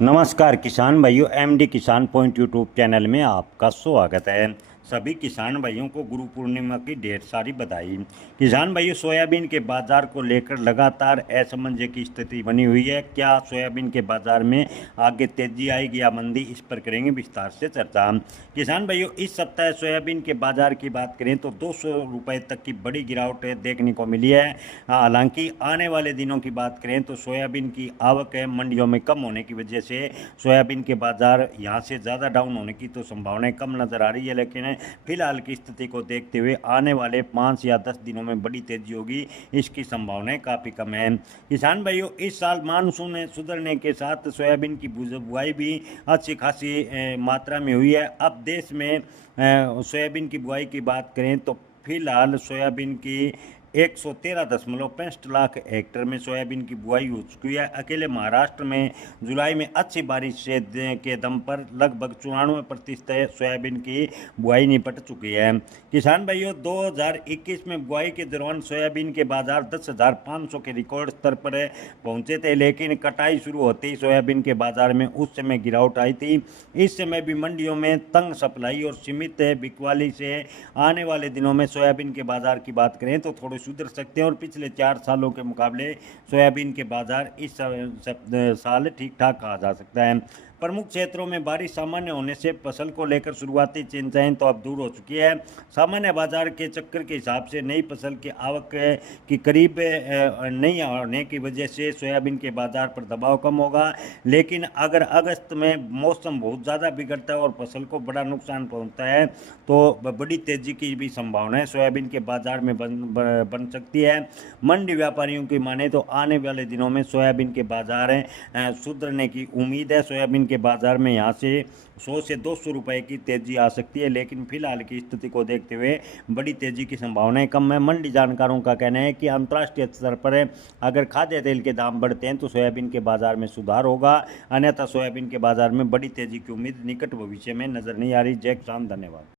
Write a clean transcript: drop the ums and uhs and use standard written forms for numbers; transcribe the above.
नमस्कार किसान भाइयों, एमडी किसान पॉइंट यूट्यूब चैनल में आपका स्वागत है। सभी किसान भाइयों को गुरु पूर्णिमा की ढेर सारी बधाई। किसान भाइयों, सोयाबीन के बाजार को लेकर लगातार असमंजस की स्थिति बनी हुई है। क्या सोयाबीन के बाजार में आगे तेजी आएगी या मंदी, इस पर करेंगे विस्तार से चर्चा। किसान भाइयों, इस सप्ताह सोयाबीन के बाजार की बात करें तो 200 रुपये तक की बड़ी गिरावट देखने को मिली है। हालांकि आने वाले दिनों की बात करें तो सोयाबीन की आवक मंडियों में कम होने की वजह से सोयाबीन के बाजार यहाँ से ज़्यादा डाउन होने की तो संभावनाएं कम नज़र आ रही है, लेकिन फिलहाल की स्थिति को देखते हुए आने वाले 5 या 10 दिनों में बड़ी तेजी होगी, इसकी संभावनाएं काफ़ी कम है। किसान भाइयों, इस साल मानसून सुधरने के साथ सोयाबीन की बुआई भी अच्छी खासी मात्रा में हुई है। अब देश में सोयाबीन की बुआई की बात करें तो फिलहाल सोयाबीन की 113.65 लाख हेक्टेयर में सोयाबीन की बुआई हो चुकी है। अकेले महाराष्ट्र में जुलाई में अच्छी बारिश से के दम पर लगभग 94% सोयाबीन की बुआई निपट चुकी है। किसान भाइयों, 2021 में बुआई के दौरान सोयाबीन के बाजार 10,500 के रिकॉर्ड स्तर पर पहुंचे थे, लेकिन कटाई शुरू होते ही सोयाबीन के बाजार में उस समय गिरावट आई थी। इस समय भी मंडियों में तंग सप्लाई और सीमित बिकवाली से आने वाले दिनों में सोयाबीन के बाजार की बात करें तो थोड़े सुधर सकते हैं और पिछले 4 सालों के मुकाबले सोयाबीन के बाजार इस साल ठीक ठाक कहा जा सकता है। प्रमुख क्षेत्रों में बारिश सामान्य होने से फसल को लेकर शुरुआती चिंताएं तो अब दूर हो चुकी है। सामान्य बाजार के चक्कर के हिसाब से नई फसल की आवक की करीब नहीं होने की वजह से सोयाबीन के बाजार पर दबाव कम होगा, लेकिन अगर अगस्त में मौसम बहुत ज़्यादा बिगड़ता है और फसल को बड़ा नुकसान पहुंचता है तो बड़ी तेजी की भी संभावना सोयाबीन के बाजार में बन सकती है। मंडी व्यापारियों की माने तो आने वाले दिनों में सोयाबीन के बाजार सुधरने की उम्मीद है। सोयाबीन के बाजार में यहाँ से 100 से 200 रुपए की तेजी आ सकती है, लेकिन फिलहाल की स्थिति को देखते हुए बड़ी तेजी की संभावनाएं कम है। मंडी जानकारों का कहना है कि अंतर्राष्ट्रीय स्तर पर अगर खाद्य तेल के दाम बढ़ते हैं तो सोयाबीन के बाजार में सुधार होगा, अन्यथा सोयाबीन के बाजार में बड़ी तेजी की उम्मीद निकट भविष्य में नजर नहीं आ रही। जय किसान, धन्यवाद।